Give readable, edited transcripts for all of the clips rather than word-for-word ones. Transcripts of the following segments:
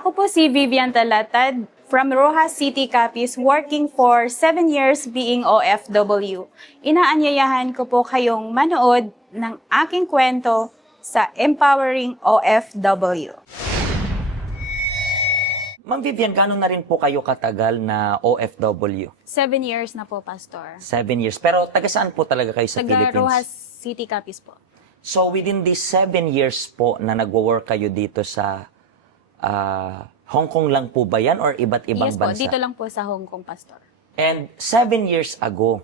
Ako po si Vivian Talatad from Rojas City, Capiz, working for 7 years being OFW. Inaanyayahan ko po kayong manood ng aking kwento sa Empowering OFW. Ma'am Vivian, gano'n na rin po kayo katagal na OFW? 7 years na po, Pastor. 7 years. Pero taga saan po talaga kayo sa Taga Philippines? Rojas City, Capiz po. So within these 7 years po na nagwo-work kayo dito sa Hong Kong lang po ba yan or iba't ibang Yes po, bansa? dito lang po sa Hong Kong, Pastor. And 7 years ago,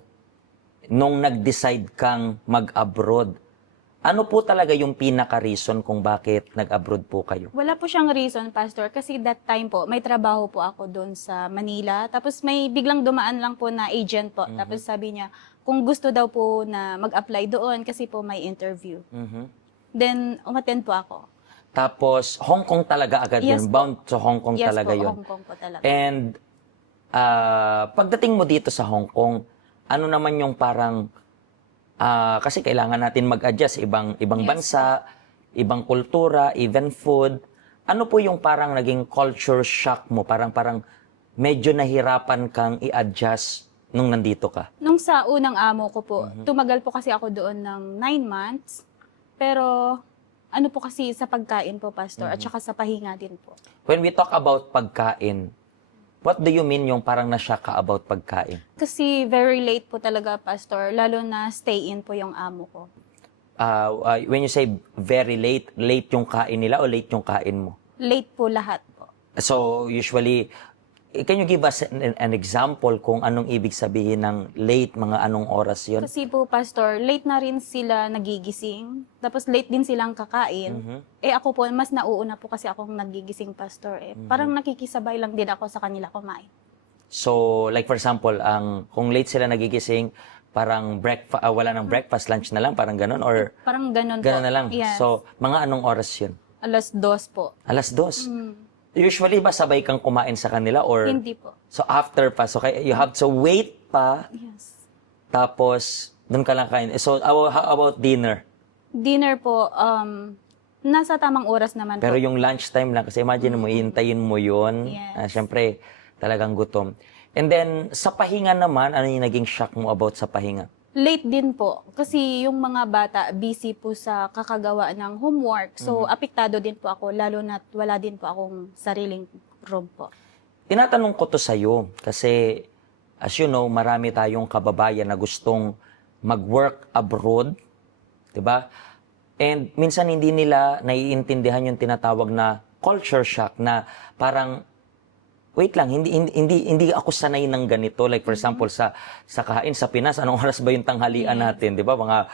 nung nag-decide kang mag-abroad, ano po talaga yung pinaka-reason kung bakit nag-abroad po kayo? Wala po siyang reason, Pastor, kasi that time po, may trabaho po ako doon sa Manila. Tapos may biglang dumaan lang po na agent po. Tapos sabi niya, kung gusto daw po na mag-apply doon kasi po may interview. Then, umattend po ako. Tapos, Hong Kong talaga agad Yes yun. po. Bound to Hong Kong Yes talaga po, yun. Hong Kong po talaga. And pagdating mo dito sa Hong Kong, ano naman yung parang, kasi kailangan natin mag-adjust, ibang Yes bansa, ibang kultura, even food. Ano po yung parang naging culture shock mo? Parang medyo nahirapan kang i-adjust nung nandito ka? Nung sa unang amo ko po, tumagal po kasi ako doon ng 9 months. Pero, ano po kasi sa pagkain po, Pastor, at saka sa pahinga din po. When we talk about pagkain, what do you mean yung parang na-shock ka about pagkain? Kasi very late po talaga, Pastor, lalo na stay in po yung amo ko. When you say very late, late yung kain nila o late yung kain mo? Late po lahat po. So, usually, can you give us an example kung anong ibig sabihin ng late, mga anong oras yun? Kasi po, Pastor, late na rin sila nagigising. Tapos late din silang kakain. Eh ako po, mas nauuna po kasi akong nagigising, Pastor. Parang nakikisabay lang din ako sa kanila kumain. So, like for example, kung late sila nagigising, parang wala nang breakfast, lunch na lang, parang ganun? Or Parang ganun po. ganun na lang? Yes. So, mga anong oras yun? 2:00 po. 2:00? Usually ba sabay kang kumain sa kanila or Hindi po. so after pa, so you have to wait pa, Yes. tapos doon ka lang kain. So how about dinner? Dinner po, nasa tamang oras naman Pero po. yung lunchtime lang, kasi imagine mo, iintayin mo yun. Yes. Syempre, talagang gutom. And then, sa pahinga naman, ano yung naging shock mo about sa pahinga? Late din po. Kasi yung mga bata, busy po sa kakagawa ng homework. So, apektado din po ako, lalo na wala din po akong sariling room po. Tinatanong ko to sa'yo, kasi, as you know, marami tayong kababayan na gustong mag-work abroad, di ba? And minsan hindi nila naiintindihan yung tinatawag na culture shock na parang wait lang, hindi ako sanay ng ganito. Like for example sa kain sa Pinas, anong oras ba yung tanghalian natin, 'di ba? Mga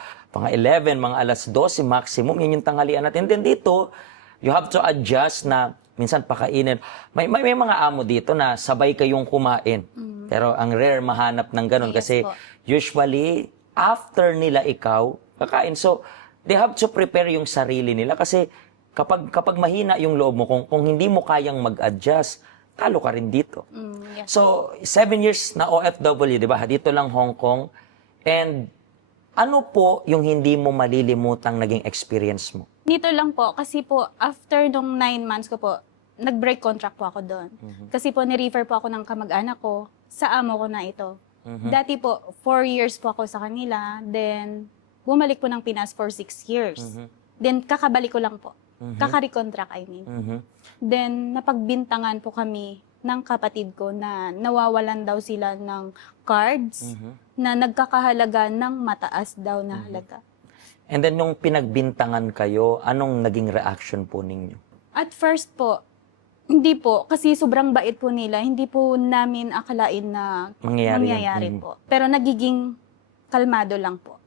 11, mga 12 maximum, yun yung tanghalian natin. And then dito, you have to adjust na minsan pakainin. May mga amo dito na sabay kayong kumain. Pero ang rare mahanap ng ganun Yes kasi po. usually after nila ikaw kakain. So they have to prepare yung sarili nila kasi kapag mahina yung loob mo, kung hindi mo kayang mag-adjust, talo ka rin dito. Yes. So, 7 years na OFW, di ba? Dito lang Hong Kong. And ano po yung hindi mo malilimutang naging experience mo? Nito lang po, kasi po, after nung 9 months ko po, nag-break contract po ako doon. Kasi po, ni-refer po ako ng kamag-anak ko sa amo ko na ito. Dati po, 4 years po ako sa kanila. Then, bumalik po ng Pinas for 6 years. Then, kakabalik ko lang po. Kaka-recontract, I mean. Then, napagbintangan po kami ng kapatid ko na nawawalan daw sila ng cards na nagkakahalaga ng mataas daw na halaga. And then, nung pinagbintangan kayo, anong naging reaction po ninyo? At first po, hindi po, kasi sobrang bait po nila, hindi po namin akalain na Mangyayari yun. po. Pero nagiging kalmado lang po.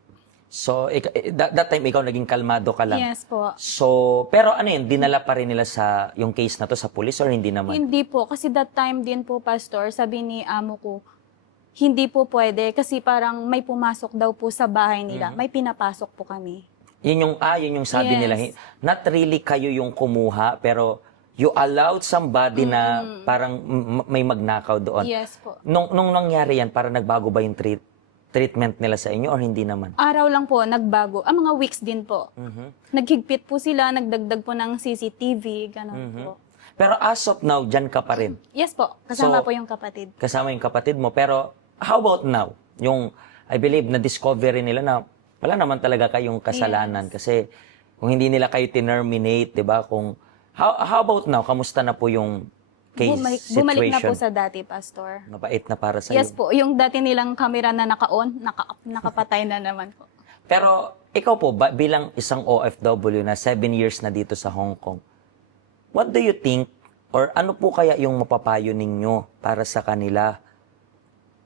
So, that time ikaw naging kalmado ka lang? Yes po. So, pero ano yun, dinala pa rin nila sa yung case na to sa police or hindi naman? Hindi po, kasi that time din po, Pastor, sabi ni amo ko, hindi po pwede kasi parang may pumasok daw po sa bahay nila. May pinapasok po kami. Yun yung sabi Yes. nila. Not really kayo yung kumuha, pero you allowed somebody na parang may magnakaw doon. Yes po. Nung nangyari yan, parang nagbago ba yung treatment nila sa inyo or hindi naman? Araw lang po, nagbago. Mga weeks din po. Naghigpit po sila, nagdagdag po ng CCTV, gano'n po. Pero as of now, dyan ka pa rin. Yes po, kasama So, po yung kapatid. Kasama yung kapatid mo. Pero how about now? Yung, I believe, na-discovery nila na wala naman talaga kayong kasalanan. Kasi kung hindi nila kayo terminate, di ba? How about now? Kamusta na po yung case situation? Bumalik na po sa dati, Pastor. Mabait na para sa Yes po, yung dati nilang camera na naka-on, nakapatay na naman po. Pero ikaw po, bilang isang OFW na 7 years na dito sa Hong Kong, what do you think or ano po kaya yung mapapayo ninyo para sa kanila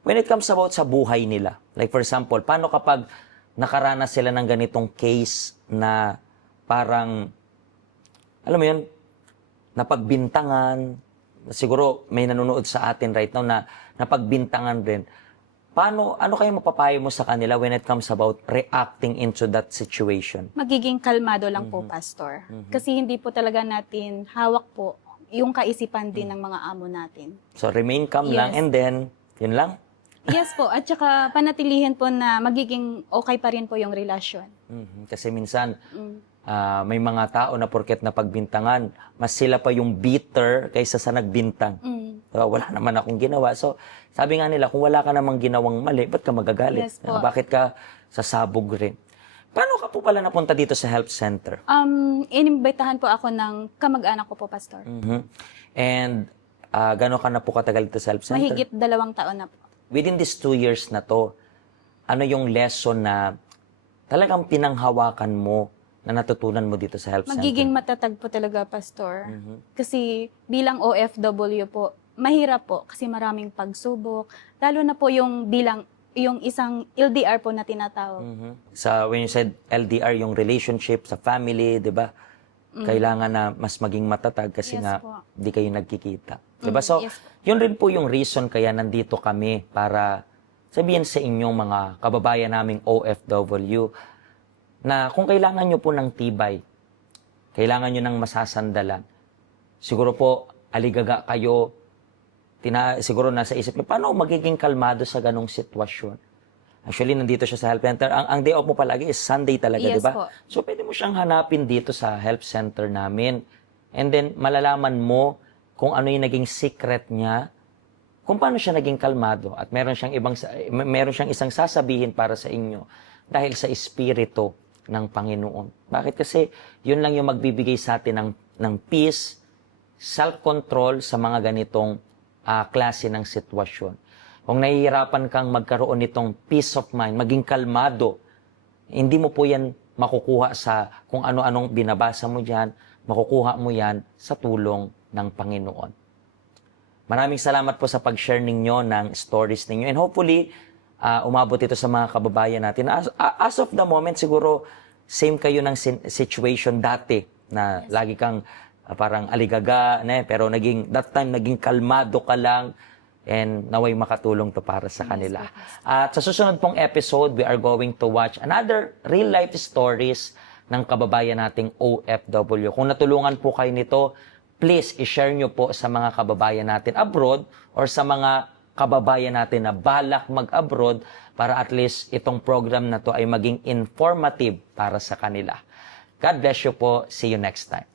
when it comes about sa buhay nila? Like for example, paano kapag nakaranas sila ng ganitong case na parang, alam mo yun, napagbintangan, siguro may nanonood sa atin right now na napagbintangan rin. Ano kayo mapapayo mo sa kanila when it comes about reacting into that situation? Magiging kalmado lang po, Pastor. Kasi hindi po talaga natin hawak po yung kaisipan din ng mga amo natin. So remain calm lang Yes. and then, yun lang. Yes po, at saka panatilihin po na magiging okay pa rin po yung relasyon. Kasi minsan, may mga tao na porket na pagbintangan, mas sila pa yung bitter kaysa sa nagbintang. Wala naman akong ginawa. So, sabi nga nila, kung wala ka namang ginawang mali, ba't ka magagalit? Yes po. Bakit ka sasabog rin? Paano ka po pala napunta dito sa health center? Inimbitahan po ako ng kamag-anak ko po, Pastor. And gano'n ka na po katagal dito sa health center? Mahigit 2 taon na po. Within these 2 years na to, ano yung lesson na talagang pinanghawakan mo na natutunan mo dito sa health center? Magiging matatag po talaga, Pastor. Kasi bilang OFW po, mahirap po kasi maraming pagsubok. Lalo na po yung isang LDR po na tinatawag. When you said LDR, yung relationship sa family, di ba? Kailangan na mas maging matatag kasi Yes nga po. di kayo nagkikita. Di ba? So, yes po. yun rin po yung reason kaya nandito kami para sabihin sa inyong mga kababayan naming OFW na kung kailangan nyo po ng tibay, kailangan nyo ng masasandalan, siguro po aligaga kayo, siguro nasa isip nyo, paano magiging kalmado sa ganong sitwasyon? Actually, nandito siya sa health center. Ang day off mo palagi is Sunday talaga, Yes di ba? po. So, pwede mo siyang hanapin dito sa health center namin. And then, malalaman mo kung ano yung naging secret niya, kung paano siya naging kalmado. At meron siyang isang sasabihin para sa inyo dahil sa espiritu ng Panginoon. Bakit? Kasi yun lang yung magbibigay sa atin ng peace, self-control sa mga ganitong klase ng sitwasyon. Kung nahihirapan kang magkaroon nitong peace of mind, maging kalmado, hindi mo po yan makukuha sa kung ano-anong binabasa mo dyan, makukuha mo yan sa tulong ng Panginoon. Maraming salamat po sa pag-share ninyo ng stories ninyo. And hopefully, umabot ito sa mga kababayan natin. As of the moment, siguro, same kayo ng situation dati na lagi kang parang aligaga, pero that time naging kalmado ka lang and naway makatulong to para sa kanila. At sa susunod pong episode, we are going to watch another real-life stories ng kababayan nating OFW. Kung natulungan po kayo nito, please i-share nyo po sa mga kababayan natin abroad or sa mga kababayan natin na balak mag-abroad para at least itong program na to ay maging informative para sa kanila. God bless you po. See you next time.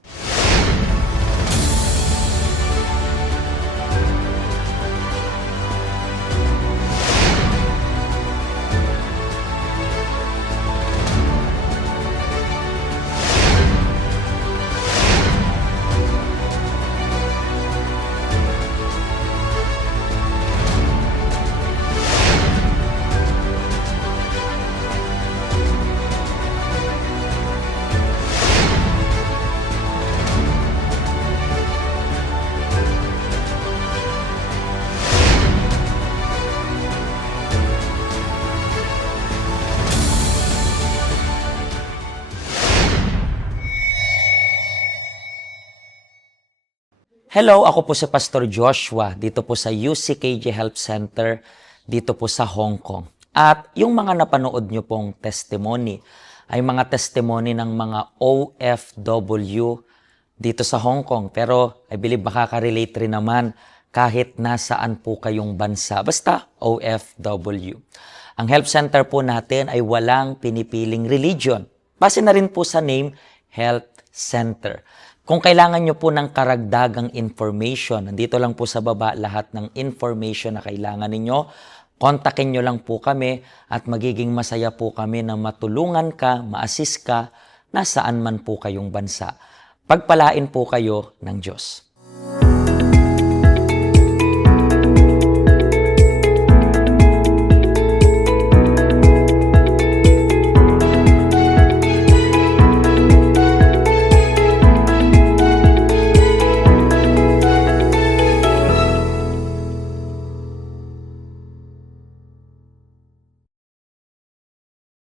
Hello, ako po si Pastor Joshua dito po sa UCKJ Health Center dito po sa Hong Kong. At yung mga napanood nyo pong testimony ay mga testimony ng mga OFW dito sa Hong Kong. Pero I believe makaka-relate rin naman kahit nasaan po kayong bansa. Basta OFW. Ang health center po natin ay walang pinipiling religion. Base na rin po sa name, Health Center. Kung kailangan nyo po ng karagdagang information, nandito lang po sa baba lahat ng information na kailangan ninyo. Kontakin nyo lang po kami at magiging masaya po kami na matulungan ka, ma-assist ka, nasaan man po kayong bansa. Pagpalain po kayo ng Diyos.